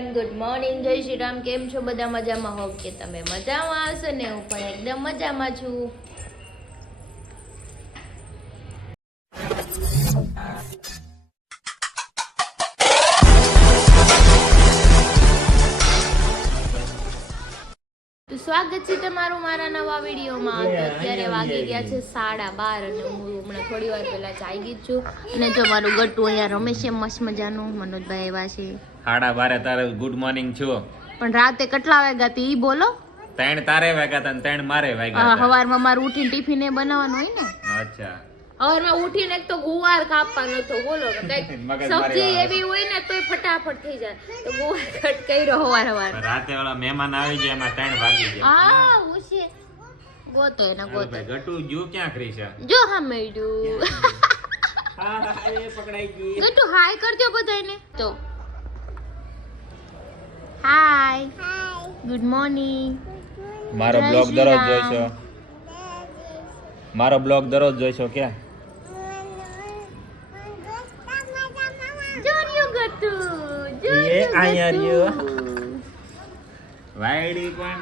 Everyone, good morning, જય શ્રી રામ. કેમ છો બધા? મજામાં હોવ કે તમે મજામાં હશો ને? હું પણ એકદમ મજામાં છું. તો સ્વાગત છે તમારું મારા નવા વિડીયોમાં. તો અત્યારે વાગી ગયા છે 12:30 અને હું હમણાં થોડી વાર પહેલા ચાઈ ગઈ છું. અને જો મારું ગટ્ટુ અહીંયા રમે છે મસ્ત મજાનું. મનોજભાઈ આવ્યા છે. 12:30 તારે ગુડ મોર્નિંગ છો. પણ રાતે કેટલા વાગ્યા હતી ઈ બોલો? 3 તારે વાગ્યા હતા ને 3 મારે વાગ્યા હતા. સવારમાં મારું ઉઠીને ટિફિન એ બનાવવાનું હોય ને. અચ્છા. સવારમાં ઉઠીને એક તો ગુવાર કાપવાનો હતો, બોલો કઈક સબ્જી એવી હોય ને તોય ફટાફટ થઈ જાય. તો ગુવાર કટ કર્યો સવાર. રાતે ઓલા મહેમાન આવી ગયા એમાં 3 વાગી ગયા. હા હું છે ગોતો એને ગોતો. ગટુ જો ક્યાં કરી છે? જો હા મેડ્યું. હા એ પકડાઈ ગઈ. ગટુ હાય કરજો બધાને. તો હાય ગુડ મોર્નિંગ. મારો બ્લોગ દરરોજ જોઈશો. મારો બ્લોગ દરરોજ જોઈશો કે? જોરિયો ગટુ એ આયા રહ્યો. વાયડી પણ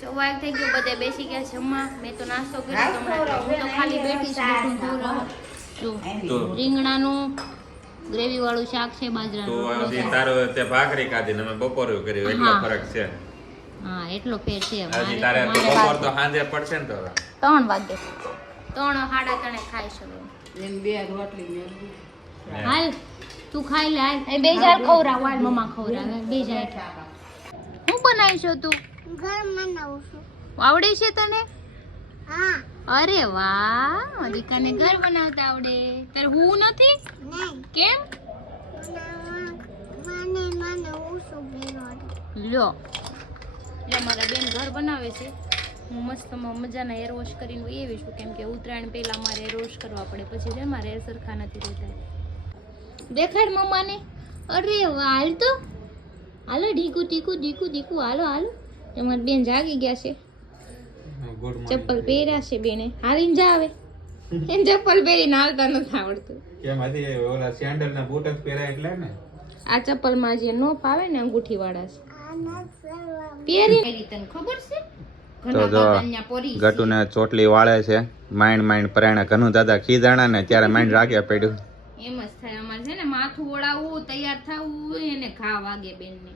સવાર થઈ ગયો, બધે બેસી ગયા જમવા. મેં તો નાસ્તો કર્યો તો હું તો ખાલી બેઠી છું. રીંગણાનું ગ્રેવી વાળું શાક છે, બાજરાનું. તો આજે તારો તે ભાખરી ખાધી ને અમે બપોરે કર્યું, એટલો ફરક છે. હા એટલો ફેર છે. હજી તારે તો બપોર તો સાંજે પડશે ને. તો 3 વાગે 3:30 ખાઈ શકો. હાલ તું ખાઈ લે. હાલ એ બે જાર ખવરાવ. હાલ મમ્મા ખવરાવે. બે જાર હું બનાવીશો તું? ઘર બનાવું છું. આવડે છે તને? હા. અરે વાહ, દીકાને ઘર બનાવતા આવડે. તારે હું નથી? નહીં. કેમ? મને ઓછું બેવાડે. લ્યો એટલે મારા બેન ઘર બનાવે છે. હું મસ્ત મજાના હેર વોશ કરીને એવી છું, કેમ કે ઉત્તરાયણ પહેલા મારે હેર વોશ કરવા પડે, પછી છે મારે હેર સરખા નથી રહેતા. દેખાડ મમ્માને. અરે વાહ, હાલ તો હાલો. ઢીકુ ટીકુ ઢીકુ ઢીકુ હાલો હાલો. તમારી બેન જાગી ગયા છે. ચપ્પલ પહેર્યા છે બેને. હાલીને જાવે. એને ચપ્પલ પહેરીને હાલતા નથી આવડતું. કેમ હતી ઓલા સેન્ડલ ના બૂટ જ પહેરાય એટલે ને. આ ચપ્પલમાં જે નો ફાવે ને અંગૂઠી વાળા છે. પહેરી તને ખબર છે? તો જો ગટુને ચોટલી વાળે છે. માઇન્ડ પરાણે ઘણું દાદા ખીજાણા ને ત્યારે માઇન્ડ રાગે પડ્યું. એમ જ થાય અમારે છે ને. માથું ઓળાવવું, તૈયાર થવું, એને ઘા વાગે બેનને.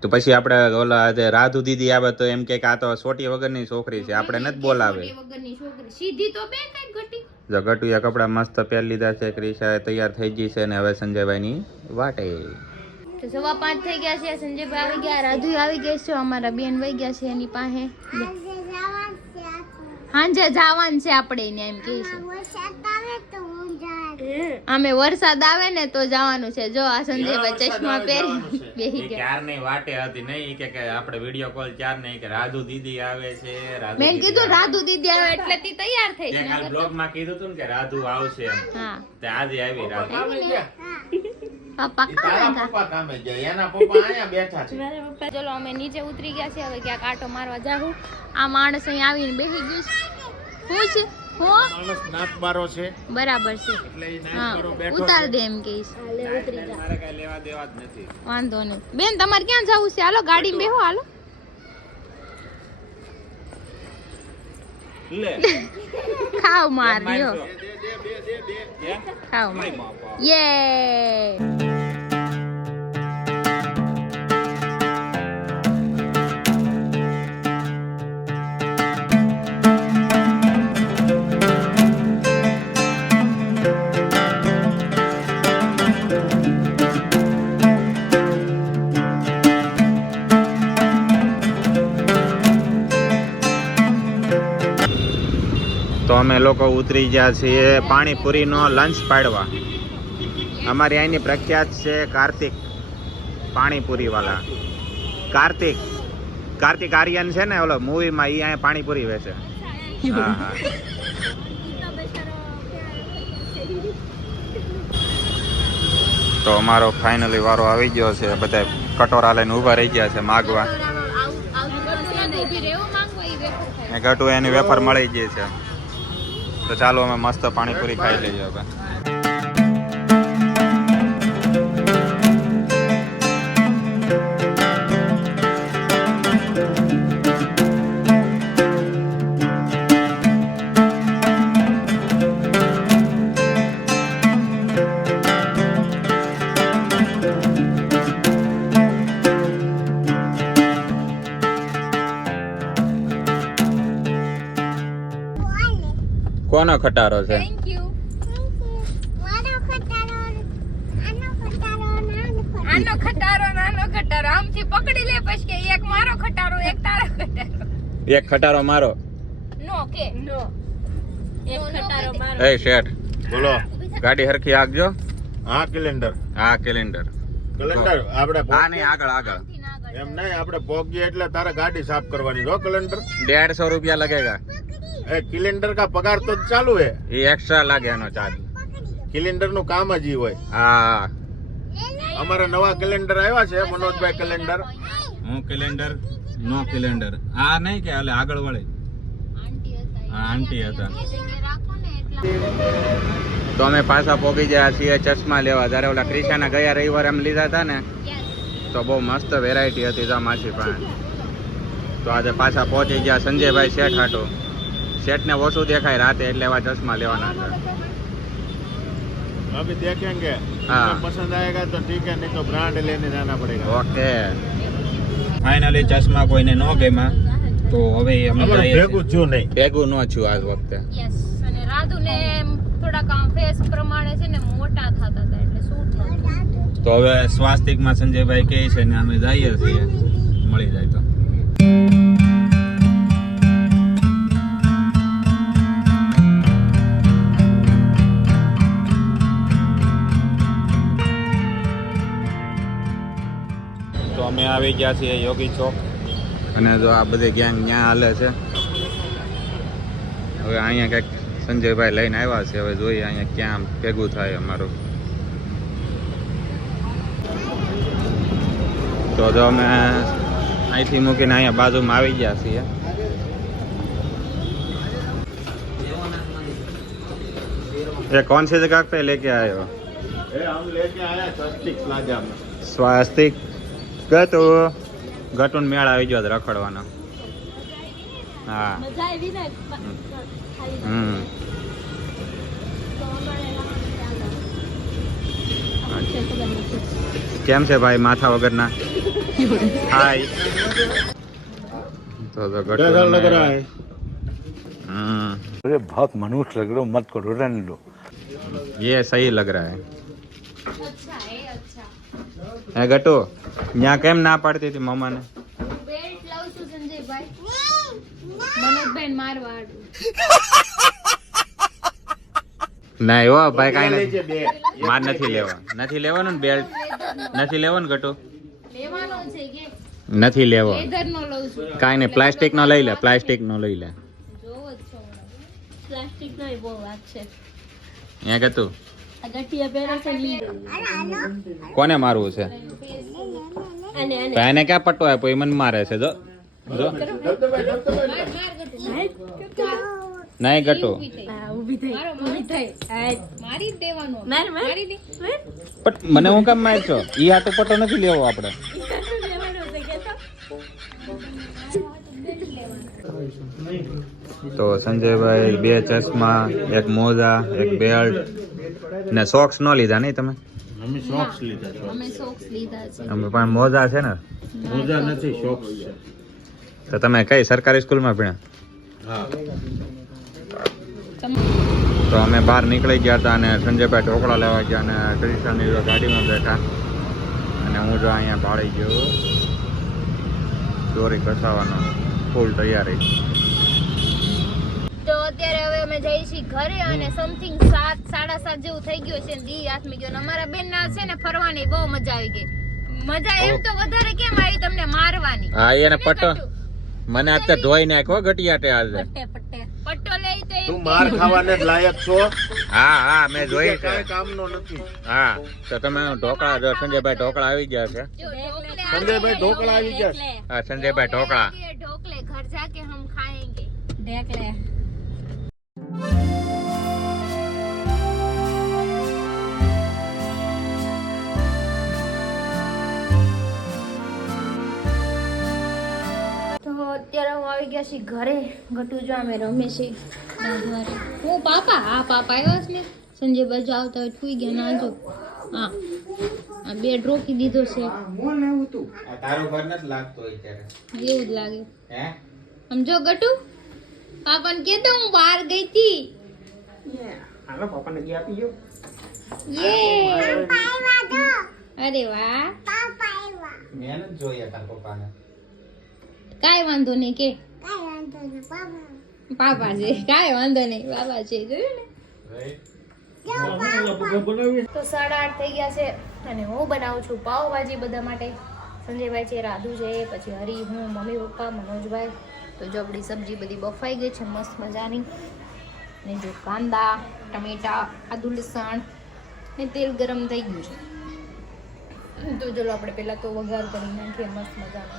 તો પછી આપણે ઓલા રાધુ દીદી આવે તો એમ કે આ તો સોટી વગરની છોકરી છે, આપણે નથી બોલાવે. વગરની છોકરી સીધી તો બે કઈ ઘટી. જો ગટુએ કપડા મસ્ત પહેરી લીધા છે. ક્રિશા તૈયાર થઈ ગઈ છે ને હવે સંજયભાઈની વાટે. તો 5:15 થઈ ગયા છે. સંજયભાઈ આવી ગયા, રાધુ આવી ગઈ છે, અમારા બેન વહી ગયા છે એની પાસે. હાંજે જવાનું છે આપણે એને, એમ કહે છે. અમે વરસાદ આવે ને તો જવાનું છે. જો આ સંજયભાઈ ચશ્મા પહેરી બેહી ગયા. ક્યારની વાટે હતી નહીં કે આપણે વિડિયો કોલ ચાર નહીં કે રાધુ દીદી આવે છે. મેં કીધું રાધુ દીદી આવે એટલે તી તૈયાર થઈ છે. કાલ બ્લોગ માં કીધું હતું ને કે રાધુ આવશે એમ. હા તે આજે આવી રાધુ. પપ્પા કામે ગયા. એના પપ્પા અહીંયા બેઠા છે. ચલો અમે નીચે ઉતરી ગયા છે. હવે ક્યાંક આટો મારવા જાહું. આ માણસ અહીં આવીને બેસી ગયું છે. શું છે? માણસ નાક બારો છે. બરાબર છે. હા ઉતાર દે એમ કહીશ. ઉતરી જા. મારે કઈ લેવા દેવા જ નથી. વાંધો નહીં. બેન તમારે ક્યાં જવું છે? હાલો ગાડીમાં બેહો. હાલો લે ખાવ માર લ્યો. ખાવ માર. યે તો અમે લોકો ઉતરી ગયા છીએ પાણીપુરીનો લંચ પાડવા. અમારી અહીંની પ્રખ્યાત છે કાર્તિક પાણીપુરી વાળા. કાર્તિક આર્યન છે ને ઓલો મૂવીમાં, એ અહીંયા પાણીપુરી વેચે. હા હા. તો અમારો ફાઇનલી વારો આવી ગયો છે. બધા કટોરા લઈને ઊભા રહી ગયા છે માગવા. ગટુ એની વેફર મળી ગઈ છે. તો ચાલો અમે મસ્ત પાણીપુરી ખાઈ લઈએ હવે. કોનો ખટારો છે? Thank you. મારો ખટારો આનો ખટારો આનો ખટારો નાનો ખટારો આમથી પકડી લે પછી કે એક મારો ખટારો એક તારો ખટારો. એક ખટારો મારો. નો કે નો એક ખટારો મારો. એ શેઠ, બોલો. ગાડી હરખી આગજો. હા કેલેન્ડર. હા કેલેન્ડર. કેલેન્ડર આપણે હા નહીં, આગળ આગળ. એમ નહીં, આપણે પહોંચીએ એટલે તારે ગાડી સાફ કરવાની જો કેલેન્ડર. 150 રૂપિયા लगेगा. એ કેલેન્ડર કા પગાર તો ચાલુ હે. એ એક્સ્ટ્રા લાગે એનો ચાર્જ. કેલેન્ડર નું કામ જ ઈ હોય. હા, અમારા નવા કેલેન્ડર આવ્યા છે, મનોજભાઈ કેલેન્ડર. હું કેલેન્ડર નો કેલેન્ડર. આ નહીં કે હાલે આગળ વળે. હા, આંટી હતા. તો અમે પાછા પોગી ગયા છીએ ચશ્મા લેવા. જ્યારે ઓલા ક્રિશાના ગયા રવિવારે એમ લીધા હતા ને, તો બહુ મસ્ત વેરાયટી હતી તો માછી પાસે. તો આજે પાછા પહોંચી ગયા સંજયભાઈ શેઠ હાટો. શેઠને ઓછું દેખાય રાતે એટલે એવા ચશ્મા લેવાના છે. अभी देखेंगे. हाँ. पसंद आएगा तो ठीक है, नहीं तो ब्रांड लेने जाना पड़ेगा. ઓકે, ફાઇનલી ચશ્મા કોઈને ન ગમ્યા તો હવે અમે અમારું જઈએ ભેગું છીએ. છું નહીં. ભેગું ન છું આ વખતે. યસ. અને રાધુને થોડાક આમ ફેસ પ્રમાણે છે ને મોટા થતા હતા એટલે સૂટ નહોતું. તો હવે સ્વાસ્તિકમાં સંજયભાઈ કહે છે ને અમે જઈએ છીએ, મળી જાય તો. તો અમે આવી ગયા છીએ યોગી ચોક અને જો આ બધી ગેંગ ત્યાં હાલે છે. હવે અહીંયા કંઈક સંજયભાઈ લઈને આવ્યા છે. હવે જોઈએ અહીંયા ક્યાં ભેગું થાય અમારું. તો જો અમે અહીંથી મૂકીને અહીંયા બાજુમાં આવી ગયા છીએ. ये कौन सी जगह पे लेके आए हो? એ हम लेके आया स्वस्तिक प्लाजा में. સ્વાસ્તિક ગટુન મેળ આવી ગયો રખડવાનો. હા, મજા આવી ને હમ. કેમ છે ભાઈ માથા વગરના? હાય. તો कैसा लग रहा है? हम्म, अरे बहुत मनुष्य लग रहे हो, मत करो, रहने दो. ये सही लग रहा है. અચ્છા એ અચ્છા. હે ગટુ, ત્યાં કેમ ના પાડતી હતી મમ્માને? હું બેલ્ટ લાવું છું સંજયભાઈ. મનોજભાઈ મારવા આડું. ના એવો ભાઈ કાંઈ લેજે નથી. બે. માર નથી લેવા. નથી લેવાનું ને બેલ્ટ? નથી લેવો ને ગટુ? લેવાનો છે કે નથી લેવો. લેધર નો લઉં છું. કાંઈ નહીં, પ્લાસ્ટિક નો લઈ લે. પ્લાસ્ટિક નો લઈ લે. જોવો જ છો પ્લાસ્ટિક નો બહુ વાત છે. અહીંયા ગટુ આ ગઠિયા પહેરે છે લી. કોને મારવું છે? અને તો એને ક્યાં પટ્ટો આપ્યો? એ મને મારે છે. જો જો માર ગટુ. નહીં ગટુ, ઊભી થઈ. ઊભી થઈ. મારી જ દેવાનો. મારી દે. પણ મને હું કામ મારશો? ઈ હાટો પટ્ટો નથી લેવો આપણે. તો સંજયભાઈ બે ચશ્મા, એક મોજા, એક બેલ્ટ ને સોક્સ નો લીધા નહીં તમે? અમે શોક્સ લીધા છે. અમે સોક્સ લીધા છે. અમે પણ મોજા છે ને. મોજા નથી, શોક્સ છે. તો તમે કઈ સરકારી સ્કૂલમાં ભણ્યા? હા. તો અમે બહાર નીકળી ગયા હતા અને સંજયભાઈ ઢોકળા લેવા ગયા અને ટ્રેડિશનલ ગાડીમાં બેઠા અને હું જો અહીંયા ભાળી ગયો. દોરી કસાવાનો ફૂલ તૈયારી. તો અત્યારે હવે અમે જઈએ છીએ ઘરે અને સમથિંગ 7:30 જેવું થઈ ગયું છે. દી હાથમી ગયો. અમારા બેન ના છે ને ફરવાની બહુ મજા આવી ગઈ. મજા એમ તો વધારે કેમ આવી તમને મારવાની? હા એને પટ્ટો મને અત્યારે ધોઈ નાખ્યો ગટિયાટે આજે. પટ્ટો લઈ તો તું માર ખાવાને જ લાયક છો. હા હા મેં જોઈ છે. કાંઈ કામનો નથી. હા તો તમે ઢોકળા જો સંજયભાઈ ઢોકળા આવી ગયા છે. સંજયભાઈ ઢોકળા આવી ગયા છે. હા સંજયભાઈ ઢોકળા. ढोकले घर जाके हम खाएंगे. ढोकले. તો અત્યારે હું આવી ગયા છીએ ઘરે. ગટુ જો અમે રમે છે હું પાપા. હા પાપા આવ્યા છે ને. સંજયભાઈ જો આવતા હોય સુઈ ગયા ના જો. હા આ બેડ રોકી દીધો છે. તારું ઘર નથી લાગતું અત્યારે. એવું જ લાગે. હે સમજો ગટુ પાપાને કહેતો હું બહાર ગઈ હતી. હાલો પપ્પાને જી આપી જો. યે પાપા દો અરે વાહ પાપા આવ્યા મેં નથી જોયા તાર પપ્પાને. કાંઈ વાંધો નહીં કે કાઈ વાંધો નહીં પાપા પાપા છે કાંઈ વાંધો નહીં બાબા છે જોયું ને. તો 8:30 થઈ ગયા છે અને હું બનાવું છું પાવભાજી બધા માટે. સંજયભાઈ છે, રાધુ છે, પછી હરી, હું, મમ્મી પપ્પા, મનોજભાઈ. તો જો આપણી સબ્જી બધી બફાઈ ગઈ છે મસ્ત મજાની. ને જો કાંદા, ટમેટા, આદુ, લસણ ને તેલ ગરમ થઈ ગયું છે. તો ચલો આપણે પહેલાં તો વઘાર કરી નાખીએ મસ્ત મજાનો.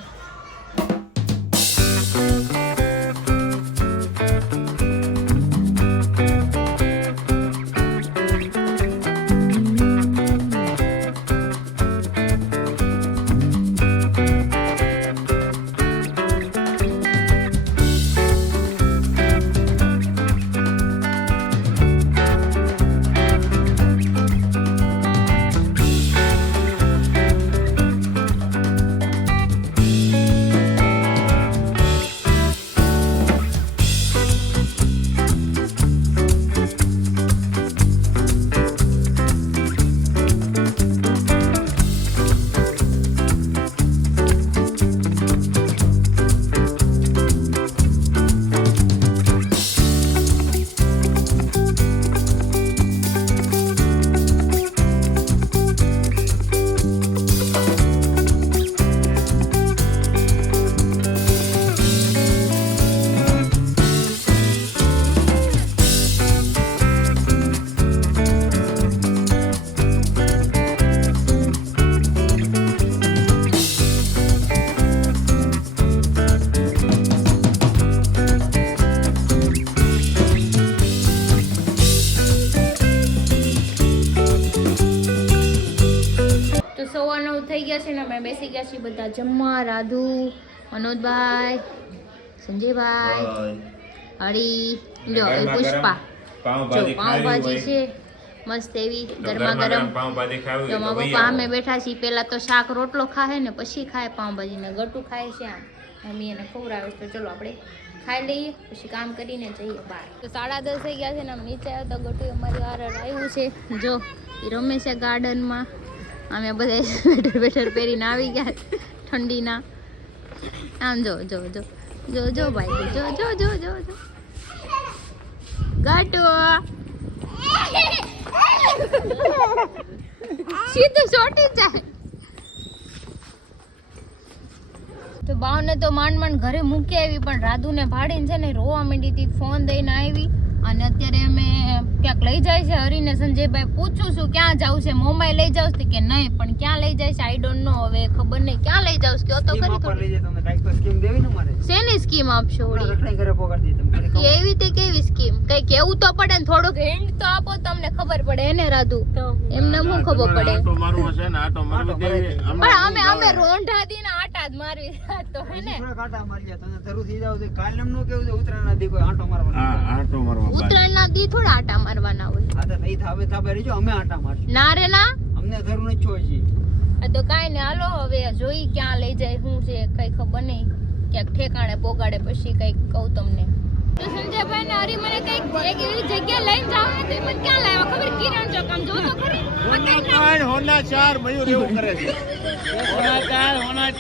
તો 9:15 થઈ ગયા છે ને અમે બેસી ગયા છીએ બધા જમવા. રાધુ, મનોજભાઈ, સંજયભાઈ, હરી, લો એ પુષ્પા. જો પાઉંભાજી છે મસ્ત એવી ગરમા ગરમ. તો મારા પપ્પા અમે બેઠા છીએ. પહેલા તો શાક રોટલો ખાય ને પછી ખાય પાઉંભાજી ને ગટું ખાય છે. આમ મમ્મી એને ખવડાવે. તો ચલો આપણે ખાઈ લઈએ પછી કામ કરીને જઈએ બહાર. તો 10:30 થઈ ગયા છે ને અમે નીચે આવ્યા તો ગટું અમારી હારે આવ્યું છે. જો એ રમે છે ગાર્ડનમાં. અમે બધા સ્વેટર પહેરીને આવી ગયા ઠંડીના. આમ જો જો જો જો જો ભાઈ જો જો જો જો જો ગાટુ સીધું ચોટી જાય. તો બાવને તો માંડ ઘરે મૂકી આવી પણ રાધુને ભાડીને છે ને રોવા માંડી હતી. ફોન દઈને આવી અને અત્યારે અમે ક્યાંક લઈ જાય છે હરીને. સંજયભાઈ પૂછું છું ક્યાં જાવ છે, મોમાઈ લઈ જાવ છે કે નહીં, પણ ક્યાં લઈ જાય છે આઈ ડોન્ટ નો. હવે ખબર નહીં ક્યાં લઈ જાવ કયો તો ખરી. લઈ જાય તમને કાંઈક તો સ્કીમ દેવી ને મારે. શેની સ્કીમ આપશો? રખડાઈ ઘરે પોગાડી દે તમને. એવી તે કેવી સ્કીમ? કઈ કેવું તો પડે ને, થોડુંક હિન્ટ તો આપો તમને ખબર પડે એને રાધુ. એમને શું ખબર પડે? આટો મારવો છે ને આટો મારવી દેવી. પણ અમે રોંઢા દી ને આટા જ મારવી તો હે ને. થોડા કાંટા મારી ગયા તમને જરૂર થઈ જાવ તો કાલ એમ નો કેવું છે ઉતરાયણના દી કોઈ આંટો મારવાનો. હા આટો મારવા. ઉત્તરાયણના દી થોડા આટા મારવાના હોય. હા તો નહીં થાવે થાવે રહીજો અમે આંટા મારશું. ના રે ના, અમને જરૂર નથી જોઈએ. આ તો કાંઈ ને હાલો હવે જોઈ ક્યાં લઈ જાય શું છે કઈ ખબર નહીં. ક્યાંક ઠેકાણે પોગાડે પછી કઈક કહું તમને. તો સંજયભાઈ ને હરી મને કઈક એક એવી જગ્યા લઈને જાવ ને તો પણ ક્યાં લાવ્યા ખબર? કિરણ ચોક આમ જો તો ખરી. હોના ચાર મયુર એવું કરે છે. હોના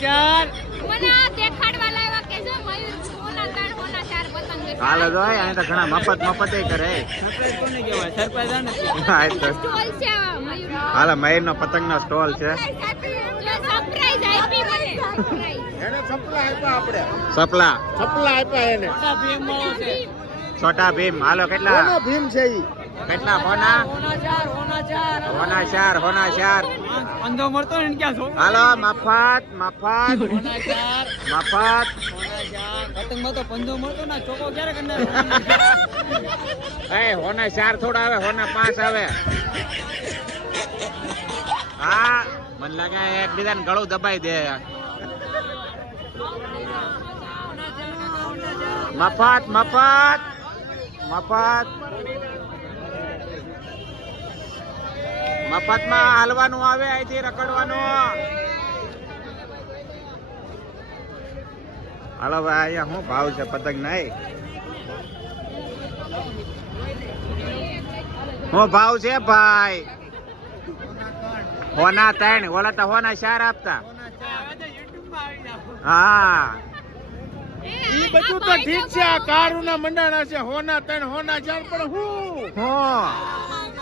ચાર મને આ દેખાડવા લાવ્યા કે જો મયુર હોના ચાર પતંગ દેખાડે. હાલો તો અહીં તો ઘણા મફત કરે. સરપ્રાઈઝ કોને કહેવાય? સરપ્રાઈઝ આને જ કહેવાય. હા, એ તો. સ્ટોલ છે આ મયુર. હાલો મયુરનો પતંગનો સ્ટોલ છે. સરપ્રાઈઝ આપી મને. સરપ્રાઈઝ. એને સપલા આપ્યા આપણે. સપલા સપલા આપ્યા એને. મોટા ભીમ વાળો છે. છોટા ભીમ. હાલો કેટલા કોનો ભીમ છે ઈ? કેટલા હોના? હોના ચાર. અંધો મળતો ને ક્યાં છો? હાલો મફત. પતંગમાં તો પંજો મળતો ને ચોકો ક્યારે કરનાર? એ હોના 4 થોડા આવે, હોના 5 આવે. હા મને લાગે એકબીજાને ગળું દબાઈ દે. મફત મફતમાં હાલવાનું આવે, અહીંથી રખડવાનું. હાલો ભાઈ અહીંયા શું ભાવ છે પતંગ નહીં? હું ભાવ છે ભાઈ? હોના 3, ઓલા તો હોના 4 આપતા. હા ઈ બધું તો ઠીક છે, આ કારુના મંડાણા છે, હોના 3 હોના 4 પણ હું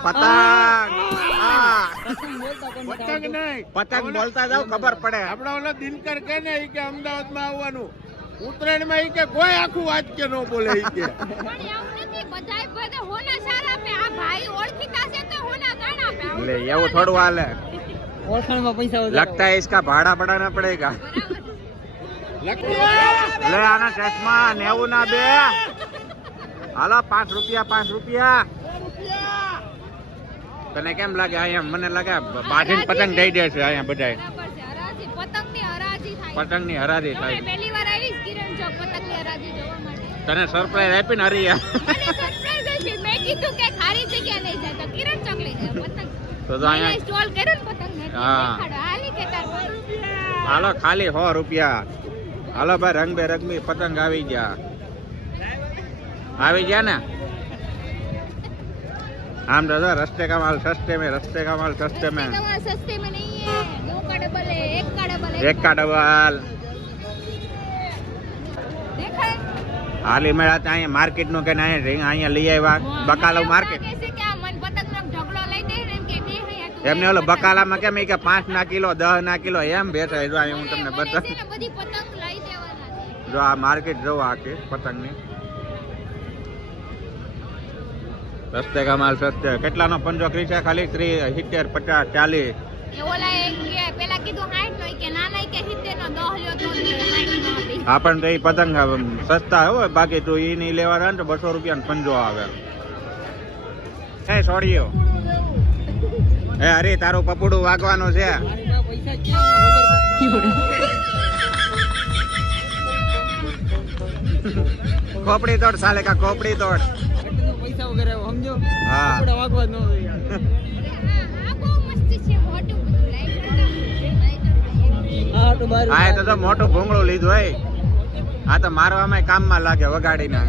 પતંગ. હા પતંગ નહીં, પતંગ બોલતા જાવ ખબર પડે. આપડા ઓલા દિનકર કે ને ઈ કે અમદાવાદમાં આવવાનું, ઉત્તરાયણમાં ઈ કે કોઈ આખું વાત કે નો બોલે ઈ કે. ले એવું થોડું હાલે. ઓળખાણમાં પૈસા વધારે. लगता है इसका भाड़ा बढ़ाना पड़ेगा. ले आना चश्मा 90 ના 2. હાલો 5 રૂપિયા. તને કેમ લાગે? અહીંયા મને લાગે બાંધીને પતંગ દઈ દે છે અહીંયા બધાય. પતંગની હરાજી થાય. તને સરપ્રાઈઝ આપીને હરિયા. તો અહીંયા હા. હાલો ખાલી 100 રૂપિયા. હાલો ભાઈ, રંગબેરંગી પતંગ આવી ગયા ને. આમ દાદા रस्ते का माल सस्ते में, रस्ते का माल सस्ते में. सस्ते में नहीं है, 2 का डबल है, 1 का डबल है. 1 का डबल. देखा है? हाली मेळा तो અહીંયા માર્કેટ નું કે અહીંયા લઈ આવ્યા બકાલા માર્કેટ. कैसे क्या मन पतंग નો ઢગલો લઈ દે ને એમ કે બે હૈયા એમને ઓલો બકાલામાં કેમ કે 5 ના કિલો 10 ના કિલો એમ બેઠા. જો અહીંયા હું તમને બતાવું. બધી પતંગ લઈ દેવાના છે. જો આ માર્કેટ જો આખી પતંગની. રસ્તે કા માલ સસ્તે. કેટલાનો પંજો ક્રીચા? ખાલી 30, 70, 50, 40. એ ઓલા એક કે પેલા કીધું 60 નો કે ના નહીં કે 70 નો 10 લ્યો તો 60 નો હતી. આપણ તો એ પતંગ સસ્તા હોય, બાકી તું ઈ નહીં લેવા ને તો 200 રૂપિયાનો પંજો આવે. એ છોડીયો, એ હરી તારું પપુડું વાગવાનું છે. પૈસા ક્યાં? ખોપડી તોડ સાલે કા ખોપડી તોડ. પૈસા વગર આવ્યો સમજો. હા. આપણે વાગવા જ ન હોય યાર. આ બહુ મસ્ત છે, મોટું બધું લાઈટ. હા તો બાર. આ તો મોટું ભૂંગળું લીધું હોય. આ તો મારવામાં કામમાં લાગે વગાડીને.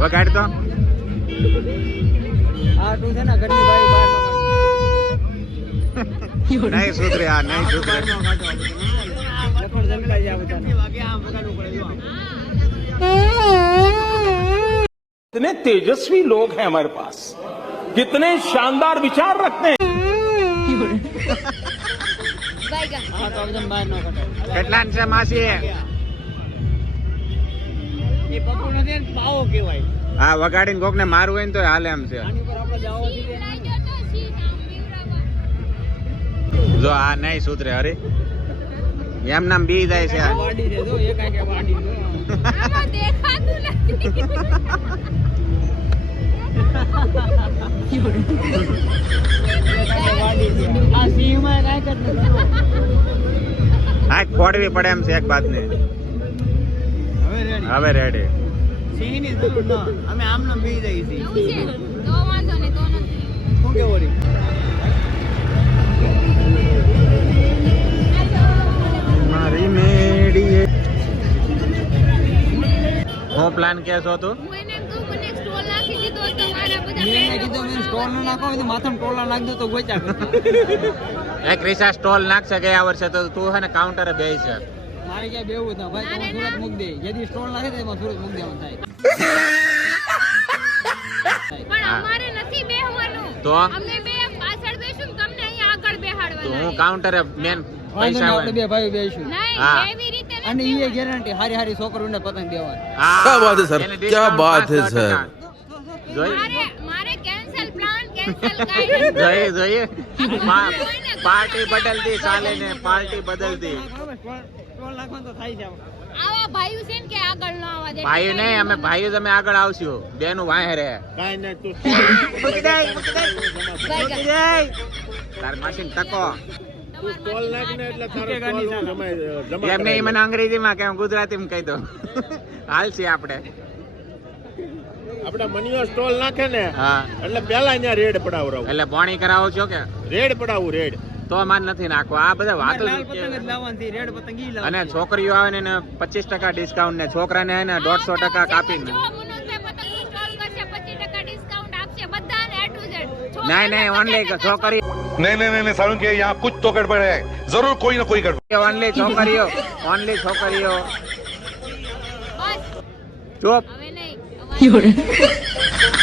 વગાડ તો. આ તું છે ને ઘરની બારી બહાર નો નહીં સુધરે, આ નહીં સુધરે. લખણ જમકાઈ જાય બધાને. વાગે આમ વગાડવું પડે જો આમ. कितने तेजस्वी लोग हैं हमारे पास, कितने शानदार विचार रखते हैं. હા તો બધા બહાર નો કાઢો. કેટલાન છે માસી? એ પપ્પુ નથી ને પાવો કહેવાય. આ વગાડીને કોક ને મારવું હોય ને તો હાલે એમ છે. આની પર આપણે જાવા દીધે. લઈ જો તો સી નામ બીવરાવા. જો આ નહીં સુધરે હરી. એમ નામ બી જાય છે. વાડી છે જો એક આકે વાડી જો. આમાં દેખાતું નથી. વાડી છે. આ સિંહ માં કાઈ કર નથી. આ ખોડવી પડે એમ છે એક વાત ને. હવે રેડી. હવે રેડી. સિંહ ની જરૂર ન. અમે આમ નામ બી જઈ છીએ. એવું છે તો વાંધો ને તો નથી. શું કેવો રી? મારી મેડીએ હું પ્લાન કેસો તું? હું એને એમ કહું મને સ્ટોલ નાખી દીધો તો મારા બધા મેં friend કીધું મેં સ્ટોલ ન નાખો તો માથામાં ટોલા નાખ દો તો ગોચા કરતા. એક રીસા સ્ટોલ નાખશે ગયા વર્ષે તો તું હે ને કાઉન્ટરે બેસી છે. મારે ક્યાં બેવું હતા ભાઈ તમે સુરત મૂક દે. જેથી સ્ટોલ નાખે તો એમાં સુરત મૂક દેવાનું થાય. પણ અમારે નથી બેહવાનું. તો અમે બે પાછળ બેસું તમને અહીંયા આગળ તો બેહાડવાના હું છે. કાઉન્ટરે મેન વાંધો પૈસા નહીં, હોય. આપણે બે ભાઈ બેસું. નહીં હા. એવી રીતે અને નથી. એ ગેરંટી હારી હારી છોકરીઓને પતંગ દેવાની. હા, क्या बात है सर, એને क्या discount बात है 5%. सर. જોઈ મારે કેન્સલ પ્લાન કેન્સલ ગાઈડ. જોઈએ પાર્ટી બદલતી ચાલે ને પાર્ટી બદલતી. સ્ટોલ નાખવાનું તો થાય છે આમાં. આવા ભાઈઓ છે ને કે આગળ ન આવવા દે. ભાઈ નહીં, અમે ભાઈઓ તમે આગળ આવશું. બેનું વાહે રે. કાંઈ નહીં, તું તાર માસીને ટકો. તું સ્ટોલ નાખ ને એટલે તારો સ્ટોલ હું જમા એમ નહીં, મને અંગ્રેજીમાં કે ગુજરાતીમાં કહી દો. હાલશે આપણે. આપડે મનીયો સ્ટોલ નાખે ને હા, એટલે પેલા અહીંયા રેડ પડાવરાવું. એટલે પોણી કરાવો છો કે રેડ પડાવું, રેડ. તો માન નથી નાખવા. આ બધા વાતો લાલ જ પતંગ જ કે. લાવવાની રેડ પતંગ ઈ અને લાવવાની. છોકરીઓ આવે ને એને 25% ડિસ્કાઉન્ટ ને છોકરાને એને 150% કાપીને. જો મનોજભાઈ પતંગનું નહીં નહીં ઓનલી છોકરી नहीं नहीं नहीं सारुण के यहाँ कुछ तो गड़बड़ है जरूर कोई ना कोई गड़बड़ ઓનલી છોકરીઓ ઓનલી છોકરીઓ ચૂપ હવે નહીં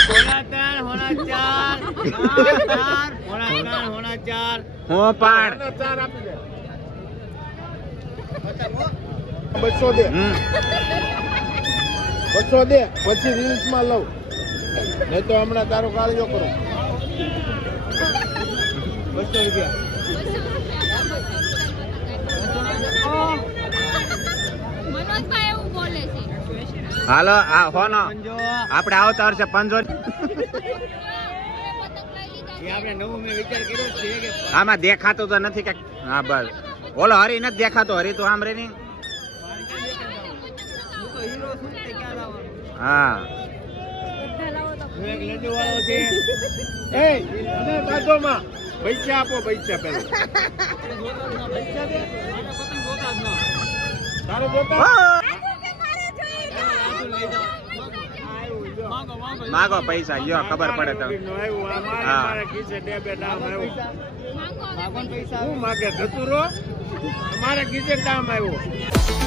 હોના ત્રણ હોના ચાર હોના ત્રણ હોના ચાર હું પણ ચાર આપી દે 200 દે હમ 200 દે પછી રીલ્સ માં લઉં નહીં તો હમણાં તારો કાળજો કરું 200 રૂપિયા મનોજભાઈ એવું બોલે છે હાલો આ હોનો આપણે આવતા વર્ષે પંજો એ આપણે નવું મેં વિચાર કર્યો છે કે આમાં દેખાતું તો નથી કે હા બસ ઓલો હરી નથી દેખાતો હરી તો આમ રે ની હું તો હીરો છું ને ક્યાં લાવવાનું હા હું એક લડ્ડુ વાળો છે એ અને દાદોમાં પૈસા આપો પૈસા પહેલા પૈસા દે મારા પતંગ ગોતા જ ન તારો જોતા રાજુ લઈ જાઓ માંગો માંગો માગો પૈસા યો ખબર પડે તમને આવ્યું આ હા. મારા ખીસે ડેબે ડામ આવ્યું માગો પૈસા હું માગે ધતુરો મારા ખીસે ડામ આવ્યો